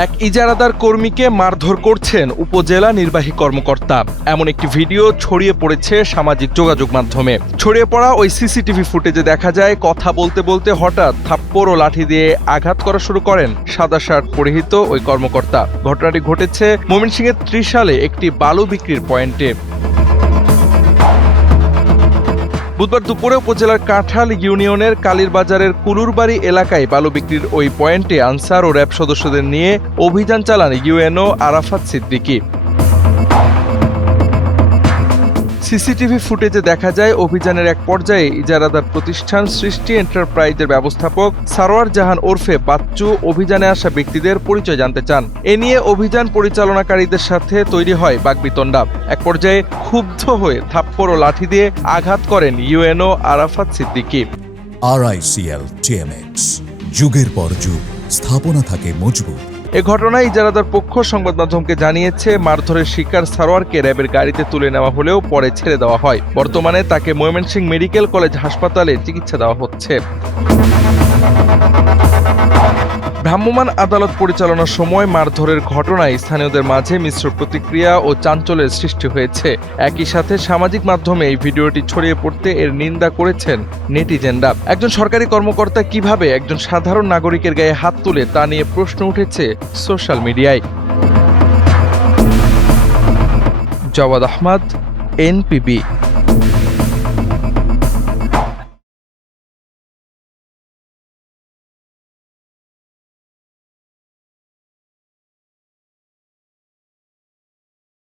এক ইজারাদার কর্মীকে মারধর করছেন উপজেলা নির্বাহী কর্মকর্তা। এমন একটি ভিডিও ছড়িয়ে পড়েছে সামাজিক যোগাযোগ মাধ্যমে। ছড়িয়ে পড়া ওই সিসিটিভি ফুটেজে দেখা যায় কথা বলতে বলতে হঠাৎ থাপ্পড় ও লাঠি দিয়ে আঘাত করা শুরু করেন সাদা শার্ট পরিহিত ওই কর্মকর্তা। ঘটনাটি ঘটেছে ময়মনসিংহের ত্রিশালে একটি বালু বিক্রির পয়েন্টে। বুধবার দুপুরে উপজেলার কাঁঠাল ইউনিয়নের কালীরবাজারের কুলুরবাড়ি এলাকায় বালু বিক্রির ওই পয়েন্টে আনসার ও র্যাব সদস্যদের নিয়ে অভিযান চালান ইউএনও আরাফাত সিদ্দিকী। সিসিটিভি ফুটেজে দেখা যায় অভিযানের এক পর্যায়ে ইজারাদার প্রতিষ্ঠান সৃষ্টি এন্টারপ্রাইজের ব্যবস্থাপক সারোয়ার জাহান ওরফে বাচ্চু অভিযানে আসা ব্যক্তিদের পরিচয় জানতে চান। এ নিয়ে অভিযান পরিচালনাকারীদের সাথে তৈরি হয় বাকবিতণ্ডা। এক পর্যায়ে ক্ষুব্ধ হয়ে থাপ্পড় ও লাঠি দিয়ে আঘাত করেন UNO Arafat Siddiqui. RICL TMX, যুগের পর যুগ স্থাপনা থাকে মজবুত। এ ঘটনায় ইজারাদার পক্ষ সংবাদ মাধ্যমকে জানিয়েছে, মারধরের শিকার সারোয়ারকে র্যাবের গাড়িতে তুলে নেওয়া হলেও পরে ছেড়ে দেওয়া হয়। বর্তমানে তাকে ময়মনসিংহ মেডিকেল কলেজ হাসপাতালে চিকিৎসা দেওয়া হচ্ছে। ভ্রাম্যমাণ আদালত পরিচালনার সময় মারধরের ঘটনায় স্থানীয়দের মাঝে মিশ্র প্রতিক্রিয়া ও চাঞ্চল্যের সৃষ্টি হয়েছে। একই সাথে সামাজিক মাধ্যমে এই ভিডিওটি ছড়িয়ে পড়তে এর নিন্দা করেছেন নেটিজেনরা। একজন সরকারি কর্মকর্তা কিভাবে একজন সাধারণ নাগরিকের গায়ে হাত তুলে তা নিয়ে প্রশ্ন উঠেছে সোশ্যাল মিডিয়ায়। জওয়াদ আহমদ, NPB।